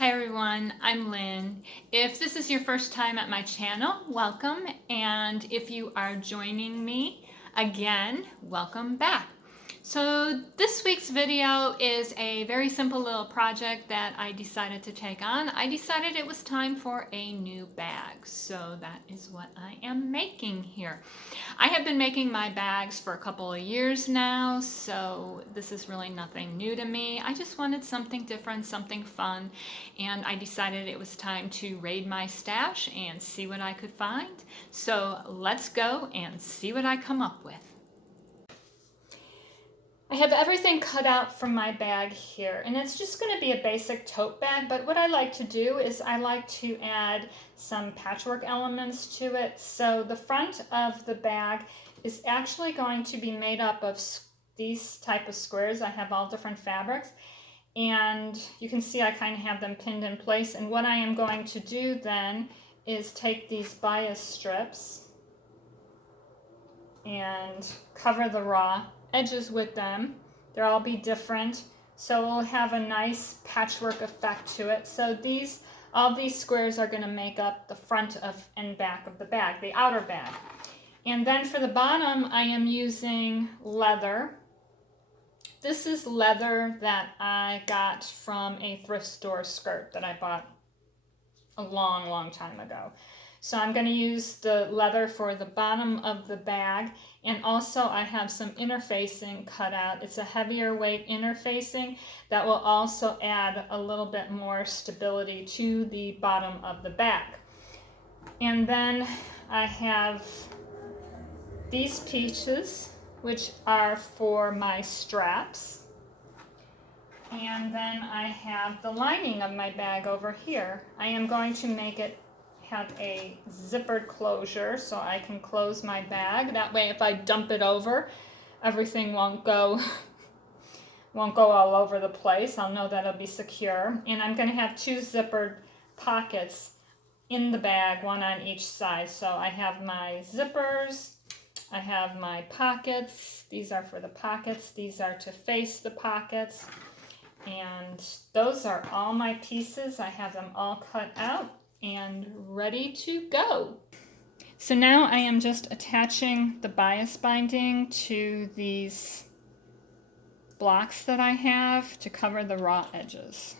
Hi everyone, I'm Lynn. If this is your first time at my channel, welcome. And if you are joining me again, welcome back. So this week's video is a very simple little project that I decided to take on. I decided it was time for a new bag. So that is what I am making here. I have been making my bags for a couple of years now, so this is really nothing new to me. I just wanted something different, something fun, and I decided it was time to raid my stash and see what I could find. So let's go and see what I come up with. I have everything cut out from my bag here, and it's just going to be a basic tote bag, but what I like to do is I like to add some patchwork elements to it. So the front of the bag is actually going to be made up of these type of squares. I have all different fabrics, and you can see I kind of have them pinned in place, and what I am going to do then is take these bias strips and cover the raw edges with them. They'll all be different, so we'll have a nice patchwork effect to it. So all these squares are going to make up the front and back of the bag, the outer bag. And then for the bottom, I am using leather. This is leather that I got from a thrift store skirt that I bought a long time ago. So I'm going to use the leather for the bottom of the bag, and also I have some interfacing cut out. It's a heavier weight interfacing that will also add a little bit more stability to the bottom of the bag. And then I have these pieces, which are for my straps. And then I have the lining of my bag over here. I am going to make it have a zippered closure so I can close my bag. That way if I dump it over, everything won't go all over the place. I'll know that it'll be secure. And I'm going to have two zippered pockets in the bag, one on each side. So I have my zippers, I have my pockets. These are for the pockets. These are to face the pockets. And those are all my pieces. I have them all cut out and ready to go. So now I am just attaching the bias binding to these blocks that I have to cover the raw edges.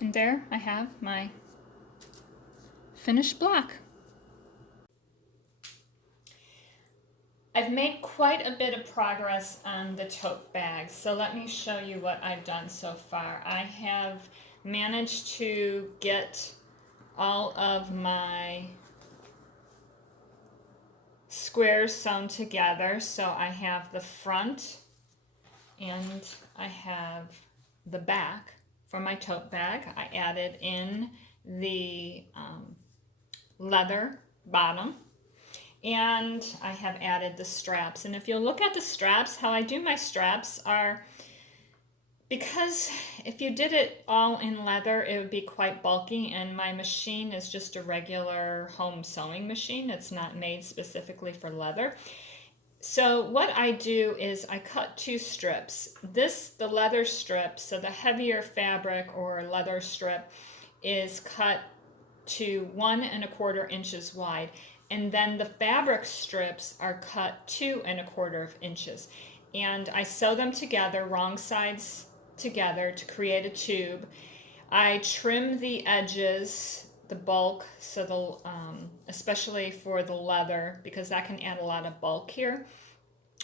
And there I have my finished block. I've made quite a bit of progress on the tote bag, so let me show you what I've done so far. I have managed to get all of my squares sewn together. So I have the front and I have the back for my tote bag. I added in the leather bottom, and I have added the straps. And if you look at the straps, how I do my straps are, because if you did it all in leather, it would be quite bulky, and my machine is just a regular home sewing machine. It's not made specifically for leather. So what I do is I cut two strips. The leather strip, so the heavier fabric or leather strip, is cut to 1 1/4 inches wide. And then the fabric strips are cut 2 1/4 inches. And I sew them together, wrong sides together, to create a tube. I trim the edges, the bulk, so especially for the leather, because that can add a lot of bulk here.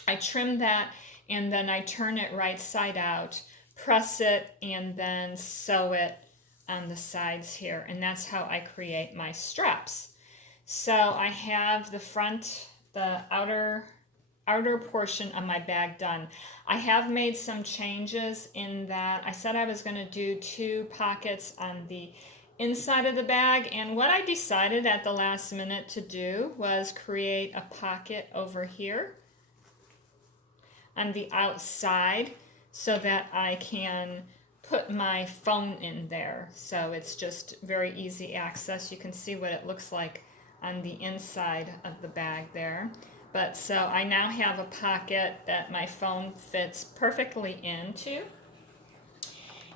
I trim that, and then I turn it right side out, press it, and then sew it on the sides here. And that's how I create my straps. So I have the front, the outer portion of my bag done. I have made some changes in that I said I was going to do 2 pockets on the inside of the bag, and what I decided at the last minute to do was create a pocket over here on the outside so that I can put my phone in there. So it's just very easy access. You can see what it looks like on the inside of the bag there. But so I now have a pocket that my phone fits perfectly into.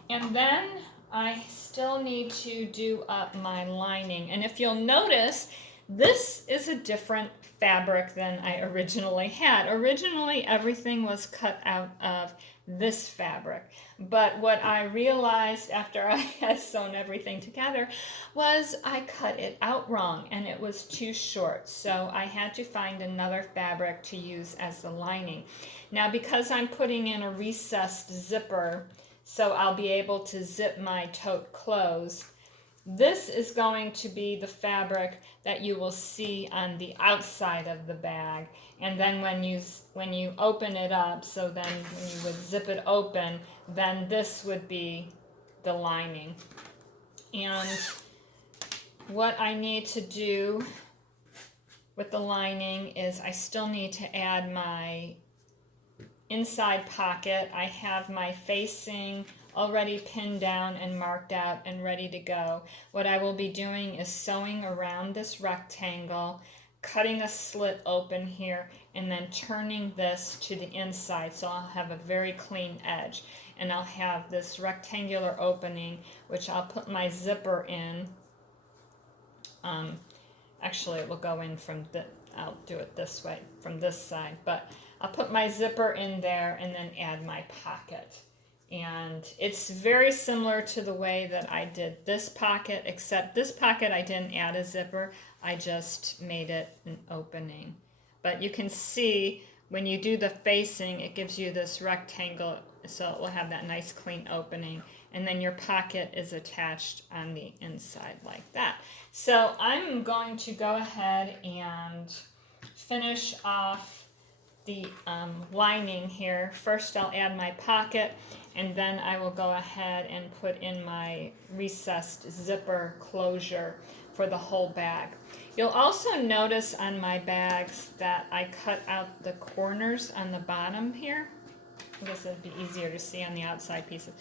And then I still need to do up my lining. And if you'll notice, this is a different fabric than I originally had. Originally, everything was cut out of this fabric. But what I realized after I had sewn everything together was I cut it out wrong, and it was too short. So I had to find another fabric to use as the lining. Now, because I'm putting in a recessed zipper, so I'll be able to zip my tote closed, this is going to be the fabric that you will see on the outside of the bag. And then when you open it up, so then when you would zip it open, then this would be the lining. And what I need to do with the lining is I still need to add my inside pocket. I have my facing already pinned down and marked out and ready to go. What I will be doing is sewing around this rectangle, cutting a slit open here, and then turning this to the inside, so I'll have a very clean edge. And I'll have this rectangular opening, which I'll put my zipper in. Actually, it will go in from I'll do it this way, from this side, but I'll put my zipper in there and then add my pocket. And it's very similar to the way that I did this pocket, except this pocket I didn't add a zipper, I just made it an opening. But you can see when you do the facing, it gives you this rectangle, so it will have that nice clean opening. And then your pocket is attached on the inside like that. So I'm going to go ahead and finish off the lining here. First I'll add my pocket, and then I will go ahead and put in my recessed zipper closure for the whole bag. You'll also notice on my bags that I cut out the corners on the bottom here. I guess it'd be easier to see on the outside pieces.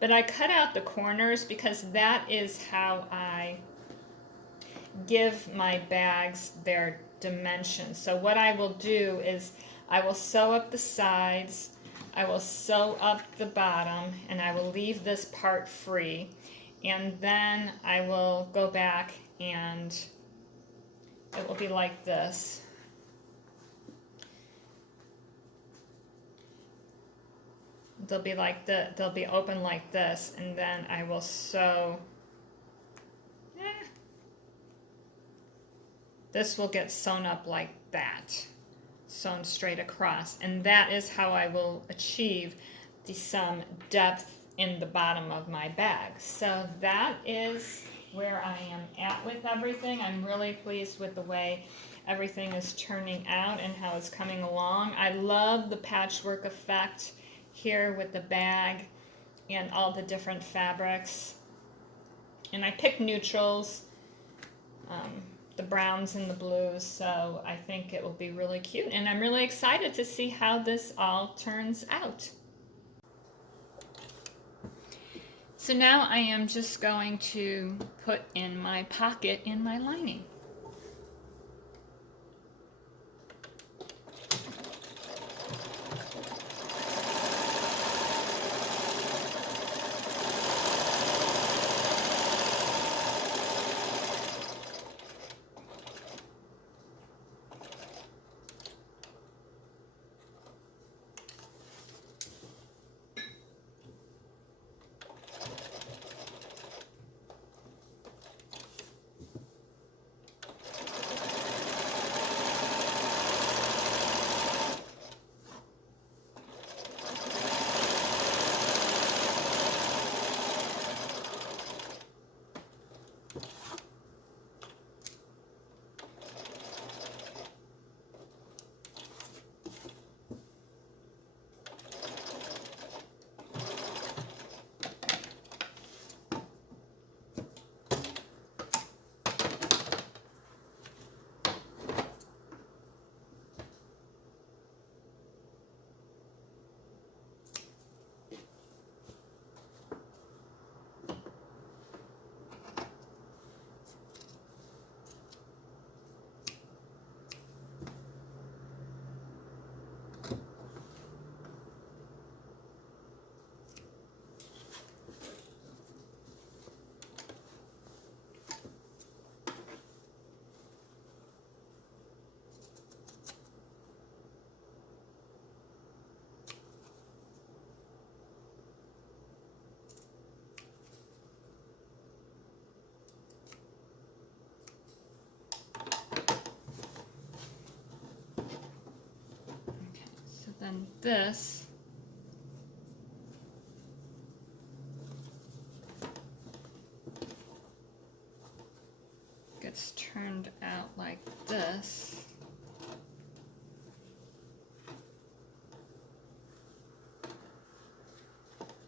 But I cut out the corners because that is how I give my bags their dimensions. So what I will do is I will sew up the sides, I will sew up the bottom, and I will leave this part free. And then I will go back and it will be like this. they'll be like they'll be open like this, and then I will sew. This will get sewn up like that, sewn straight across, and that is how I will achieve some depth in the bottom of my bag. So that is where I am at with everything. I'm really pleased with the way everything is turning out and how it's coming along. I love the patchwork effect here with the bag and all the different fabrics. And I picked neutrals, the browns and the blues, so I think it will be really cute. And I'm really excited to see how this all turns out. So now I am just going to put in my pocket in my lining. Then this gets turned out like this.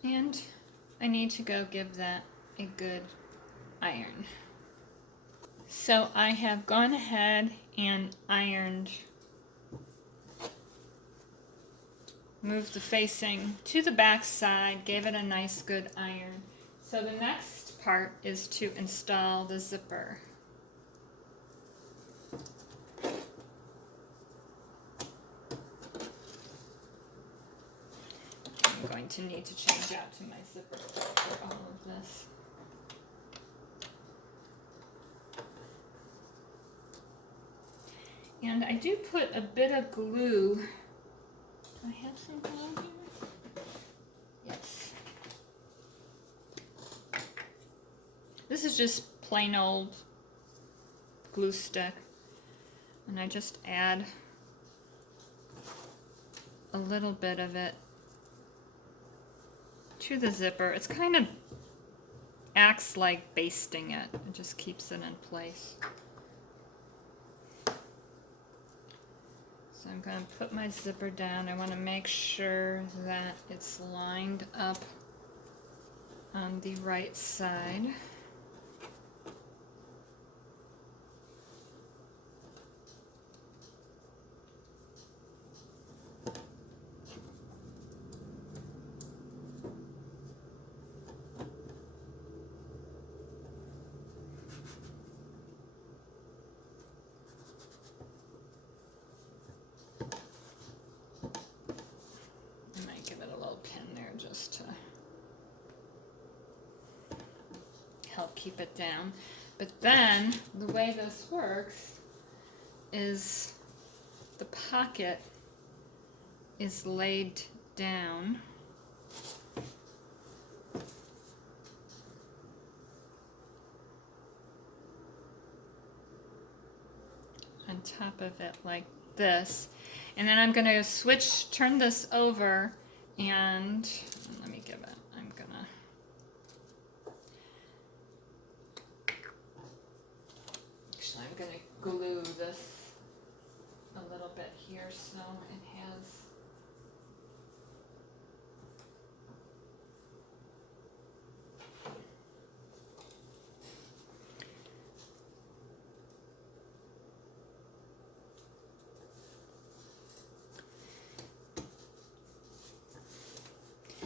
And I need to go give that a good iron. So I have gone ahead and ironed, moved the facing to the back side, gave it a nice good iron. So the next part is to install the zipper. I'm going to need to change out to my zipper for all of this. And I do put a bit of glue. Do I have some glue here? Yes. This is just plain old glue stick. And I just add a little bit of it to the zipper. It's kind of acts like basting it. It just keeps it in place. So I'm going to put my zipper down. I want to make sure that it's lined up on the right side. Help keep it down. But then the way this works is the pocket is laid down on top of it like this. And then I'm going to turn this over, and let me give it, I'm going to glue this a little bit here so it has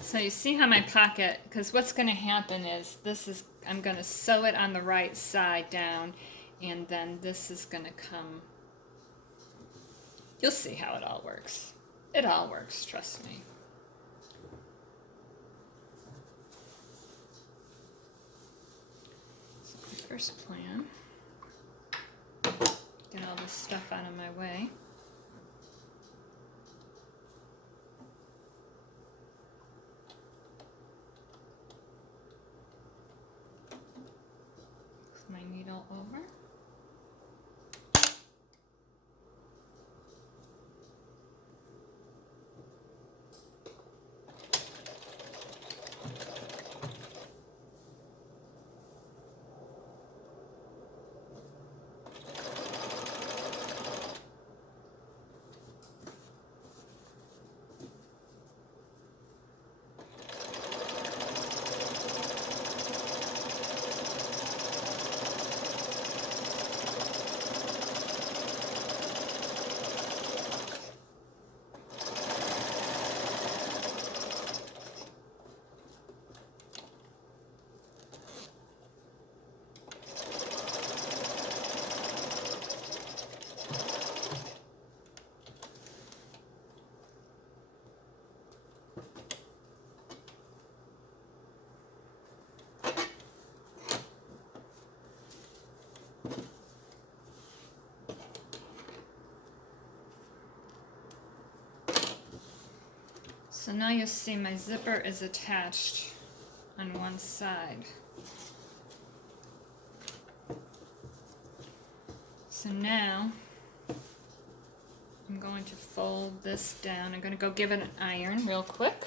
so you see how my pocket, because what's going to happen is I'm going to sew it on the right side down, and then this is going to come. You'll see how it all works. It all works, trust me. So my first plan, get all this stuff out of my way. My needle over. So now you'll see my zipper is attached on one side. So now I'm going to fold this down. I'm going to go give it an iron real quick.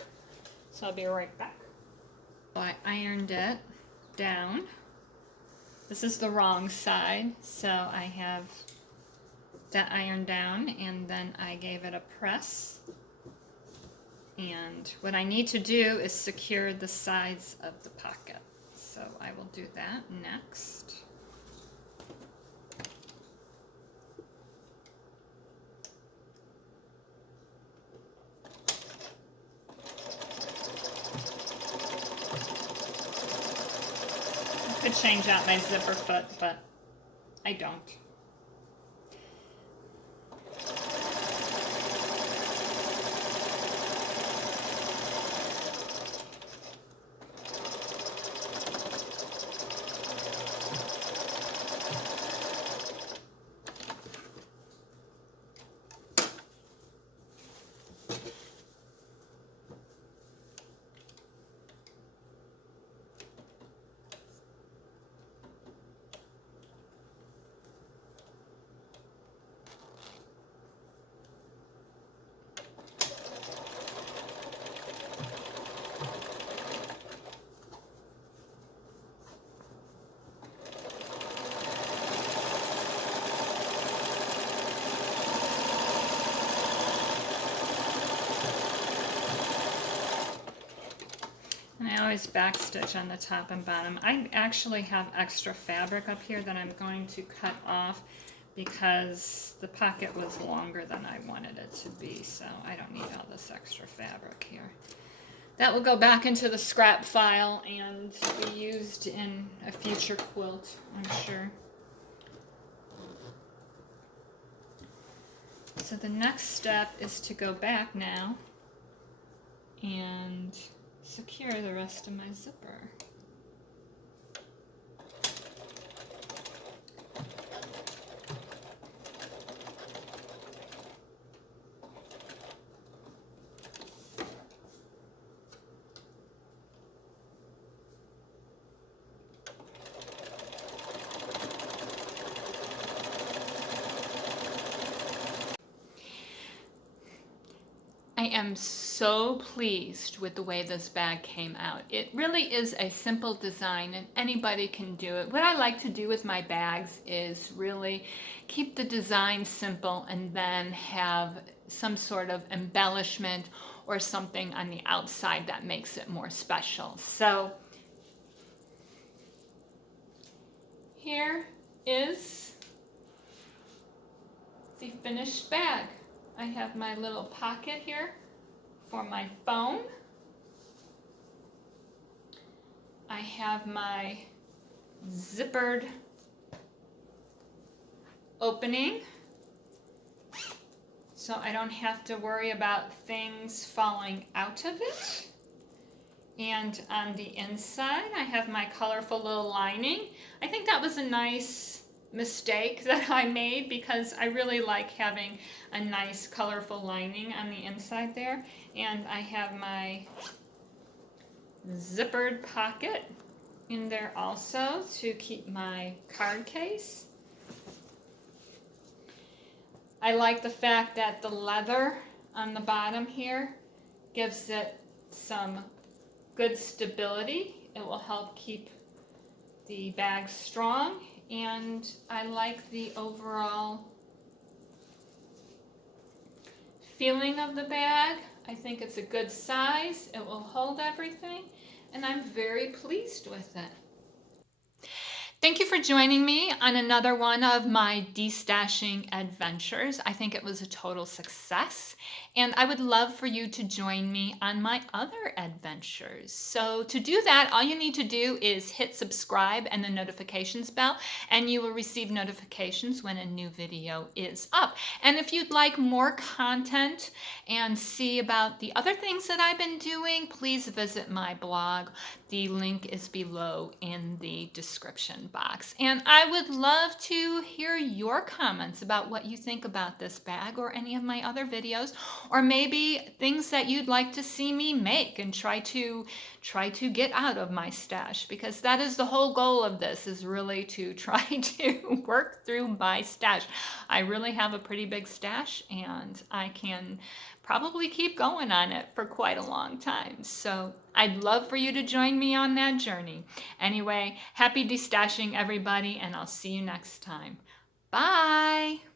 So I'll be right back. I ironed it down. This is the wrong side, so I have that ironed down, and then I gave it a press. And what I need to do is secure the sides of the pocket. So I will do that next. I could change out my zipper foot, but I don't. And I always backstitch on the top and bottom. I actually have extra fabric up here that I'm going to cut off because the pocket was longer than I wanted it to be, so I don't need all this extra fabric here. That will go back into the scrap file and be used in a future quilt, I'm sure. So the next step is to go back now and secure the rest of my zipper. am so pleased with the way this bag came out. It really is a simple design and anybody can do it. What I like to do with my bags is really keep the design simple and then have some sort of embellishment or something on the outside that makes it more special. So here is the finished bag. I have my little pocket here for my phone. I have my zippered opening, so I don't have to worry about things falling out of it. And on the inside, I have my colorful little lining. I think that was a nice mistake that I made because I really like having a nice colorful lining on the inside there. And I have my zippered pocket in there also to keep my card case. I like the fact that the leather on the bottom here gives it some good stability. It will help keep the bag strong, and I like the overall feeling of the bag. I think it's a good size. It will hold everything, and I'm very pleased with it. Thank you for joining me on another one of my destashing adventures. I think it was a total success, and I would love for you to join me on my other adventures. So to do that, all you need to do is hit subscribe and the notifications bell, and you will receive notifications when a new video is up. And if you'd like more content and see about the other things that I've been doing, please visit my blog. The link is below in the description box. And I would love to hear your comments about what you think about this bag or any of my other videos, or maybe things that you'd like to see me make and try to get out of my stash, because that is the whole goal of this, is really to try to work through my stash. I really have a pretty big stash, and I can probably keep going on it for quite a long time. So I'd love for you to join me on that journey. Anyway, happy destashing everybody, and I'll see you next time. Bye!